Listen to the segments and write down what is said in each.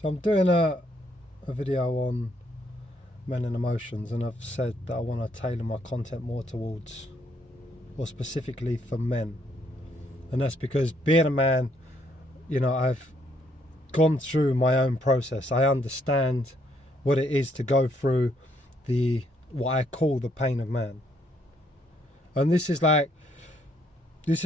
So I'm doing a video on men and emotions, and I've said that I want to tailor my content more towards, or specifically for men. And that's because being a man, I've gone through my own process. I understand what it is to go through what I call the pain of man. And this is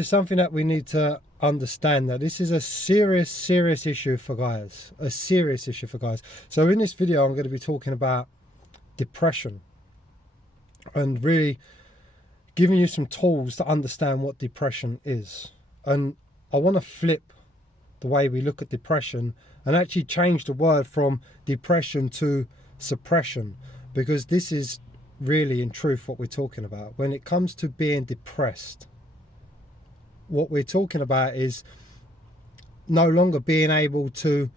something that we need to understand, that this is a serious issue for guys. A serious issue for guys. So in this video, I'm going to be talking about depression and really giving you some tools to understand what depression is. And I want to flip the way we look at depression and actually change the word from depression to suppression, because this is really in truth what we're talking about. When it comes to being depressed, what we're talking about is no longer being able to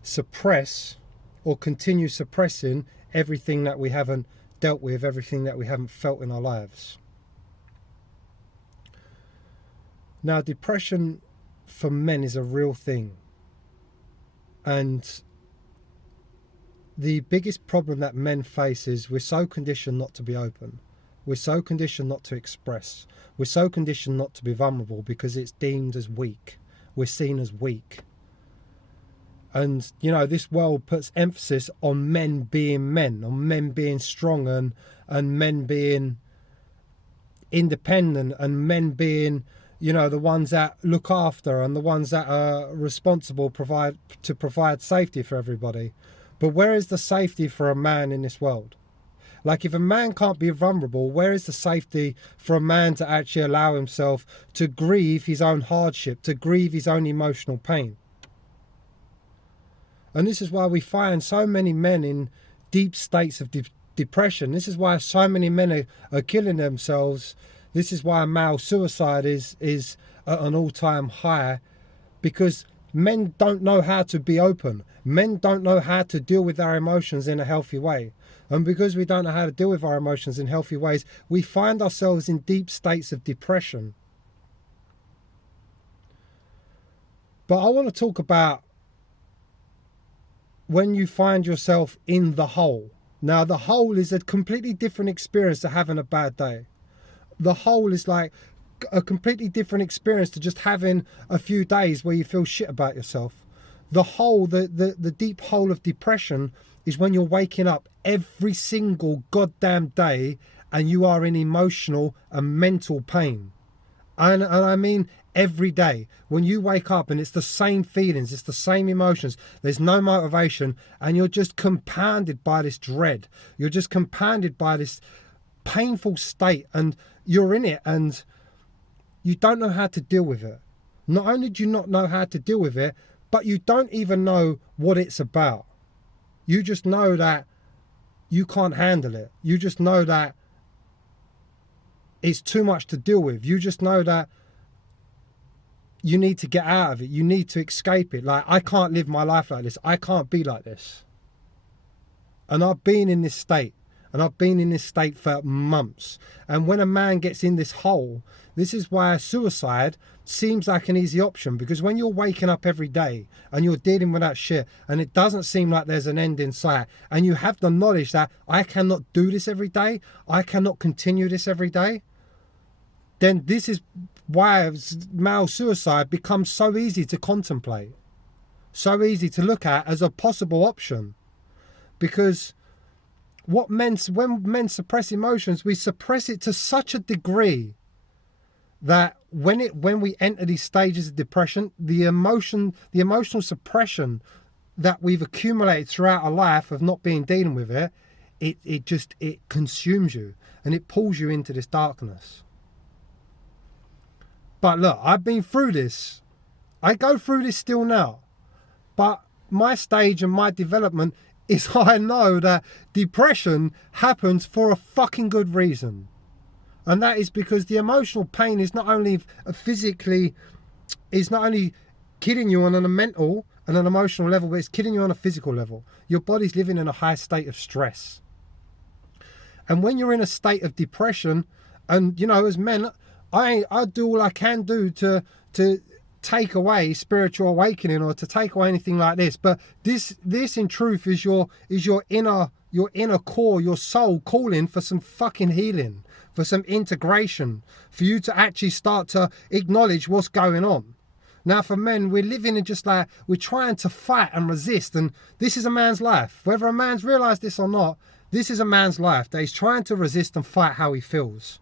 suppress or continue suppressing everything that we haven't dealt with, everything that we haven't felt in our lives. Now, depression for men is a real thing. And the biggest problem that men face is we're so conditioned not to be open. We're so conditioned not to express. We're so conditioned not to be vulnerable because it's deemed as weak. We're seen as weak. And, this world puts emphasis on men being men, on men being strong and men being independent, and men being, the ones that look after and the ones that are responsible to provide safety for everybody. But where is the safety for a man in this world? Like, if a man can't be vulnerable, where is the safety for a man to actually allow himself to grieve his own hardship, to grieve his own emotional pain? And this is why we find so many men in deep states of depression. This is why so many men are killing themselves. This is why male suicide is at an all-time high, because men don't know how to be open. Men don't know how to deal with our emotions in a healthy way. And because we don't know how to deal with our emotions in healthy ways, we find ourselves in deep states of depression. But I want to talk about when you find yourself in the hole. Now, the hole is a completely different experience to having a bad day. The hole is like a completely different experience to just having a few days where you feel shit about yourself. The hole, the deep hole of depression, is when you're waking up every single goddamn day and you are in emotional and mental pain. And I mean every day. When you wake up and it's the same feelings, it's the same emotions, there's no motivation, and you're just compounded by this dread. You're just compounded by this painful state, and you're in it and you don't know how to deal with it. Not only do you not know how to deal with it, but you don't even know what it's about. You just know that you can't handle it. You just know that it's too much to deal with. You just know that you need to get out of it. You need to escape it. Like, I can't live my life like this. I can't be like this. And I've been in this state. And I've been in this state for months. And when a man gets in this hole, this is why suicide seems like an easy option. Because when you're waking up every day and you're dealing with that shit, and it doesn't seem like there's an end in sight, and you have the knowledge that I cannot do this every day, I cannot continue this every day, then this is why male suicide becomes so easy to contemplate, so easy to look at as a possible option. Because when men suppress emotions, we suppress it to such a degree that when we enter these stages of depression, the emotional suppression that we've accumulated throughout our life of not dealing with it, it consumes you and it pulls you into this darkness. But look, I've been through this. I go through this still now. But my stage and my development is I know that depression happens for a fucking good reason. And that is because the emotional pain is not only killing you on a mental and an emotional level, but it's killing you on a physical level. Your body's living in a high state of stress. And when you're in a state of depression, and as men, I do all I can do to take away spiritual awakening or to take away anything like this, but this in truth is your inner core, your soul calling for some fucking healing, for some integration, for you to actually start to acknowledge what's going on. Now for men, we're living in just like, we're trying to fight and resist, and this is a man's life. Whether a man's realised this or not, this is a man's life that he's trying to resist and fight how he feels.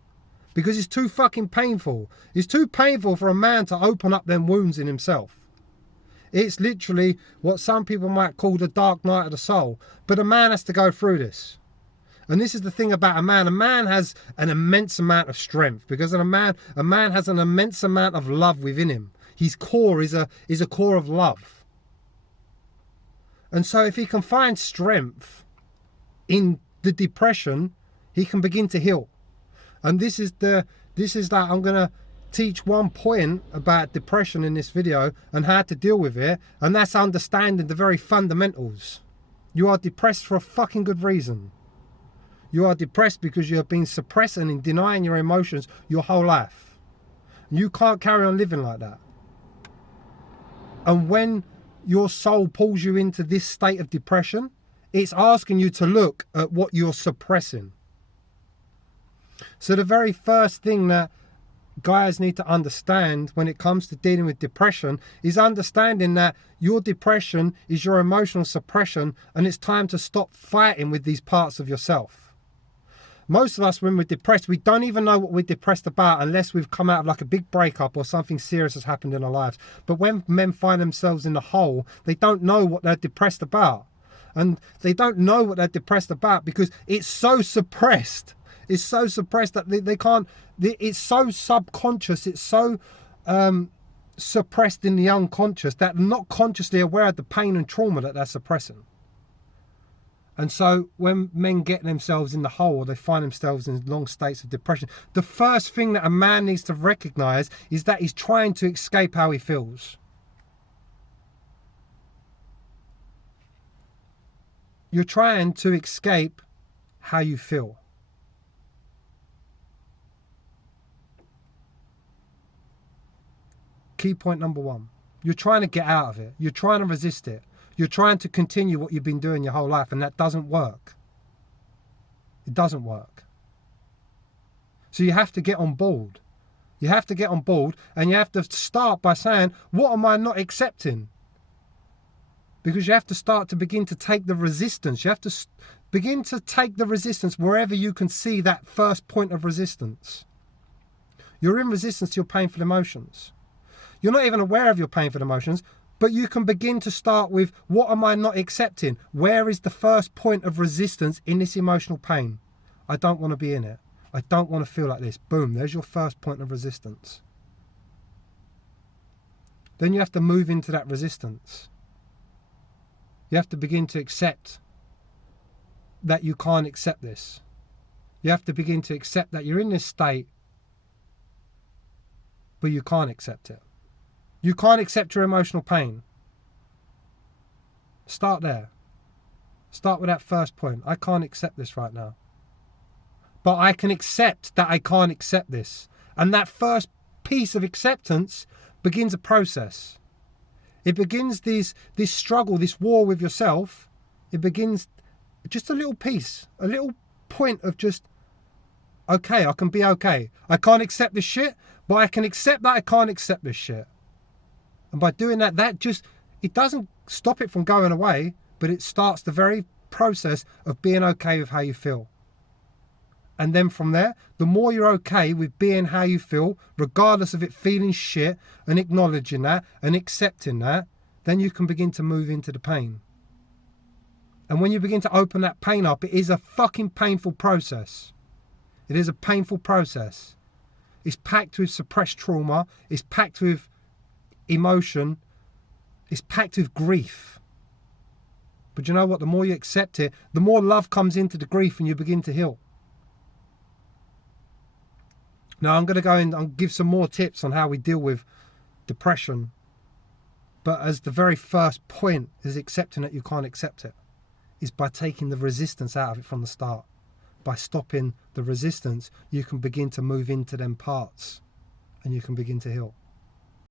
Because it's too fucking painful. It's too painful for a man to open up them wounds in himself. It's literally what some people might call the dark night of the soul. But a man has to go through this. And this is the thing about a man. A man has an immense amount of strength. Because a man has an immense amount of love within him. His core is a core of love. And so if he can find strength in the depression, he can begin to heal. And this is that I'm going to teach one point about depression in this video and how to deal with it. And that's understanding the very fundamentals. You are depressed for a fucking good reason. You are depressed because you have been suppressing and denying your emotions your whole life. You can't carry on living like that. And when your soul pulls you into this state of depression, it's asking you to look at what you're suppressing. So the very first thing that guys need to understand when it comes to dealing with depression is understanding that your depression is your emotional suppression, and it's time to stop fighting with these parts of yourself. Most of us, when we're depressed, we don't even know what we're depressed about unless we've come out of like a big breakup or something serious has happened in our lives. But when men find themselves in the hole, they don't know what they're depressed about. And they don't know what they're depressed about because it's so suppressed. It's so suppressed that they can't, it's so subconscious, it's so suppressed in the unconscious that they're not consciously aware of the pain and trauma that they're suppressing. And so when men get themselves in the hole or they find themselves in long states of depression, the first thing that a man needs to recognize is that he's trying to escape how he feels. You're trying to escape how you feel. Key point number one. You're trying to get out of it. You're trying to resist it. You're trying to continue what you've been doing your whole life, and that doesn't work. It doesn't work. So you have to get on board. You have to get on board, and you have to start by saying, what am I not accepting? Because you have to start to begin to take the resistance. You have to begin to take the resistance wherever you can see that first point of resistance. You're in resistance to your painful emotions. You're not even aware of your painful emotions, but you can begin to start with, what am I not accepting? Where is the first point of resistance in this emotional pain? I don't want to be in it. I don't want to feel like this. Boom, there's your first point of resistance. Then you have to move into that resistance. You have to begin to accept that you can't accept this. You have to begin to accept that you're in this state, but you can't accept it. You can't accept your emotional pain. Start there. Start with that first point. I can't accept this right now. But I can accept that I can't accept this. And that first piece of acceptance begins a process. It begins this struggle, this war with yourself. It begins just a little piece, a little point of just, okay, I can be okay. I can't accept this shit, but I can accept that I can't accept this shit. And by doing that, it doesn't stop it from going away, but it starts the very process of being okay with how you feel. And then from there, the more you're okay with being how you feel, regardless of it feeling shit, and acknowledging that and accepting that, then you can begin to move into the pain. And when you begin to open that pain up, it is a fucking painful process. It is a painful process. It's packed with suppressed trauma. It's packed with emotion. It's packed with grief. But you know what? The more you accept it, the more love comes into the grief and you begin to heal. Now I'm going to go in and give some more tips on how we deal with depression. But as the very first point is accepting that you can't accept it, is by taking the resistance out of it from the start. By stopping the resistance, you can begin to move into them parts and you can begin to heal.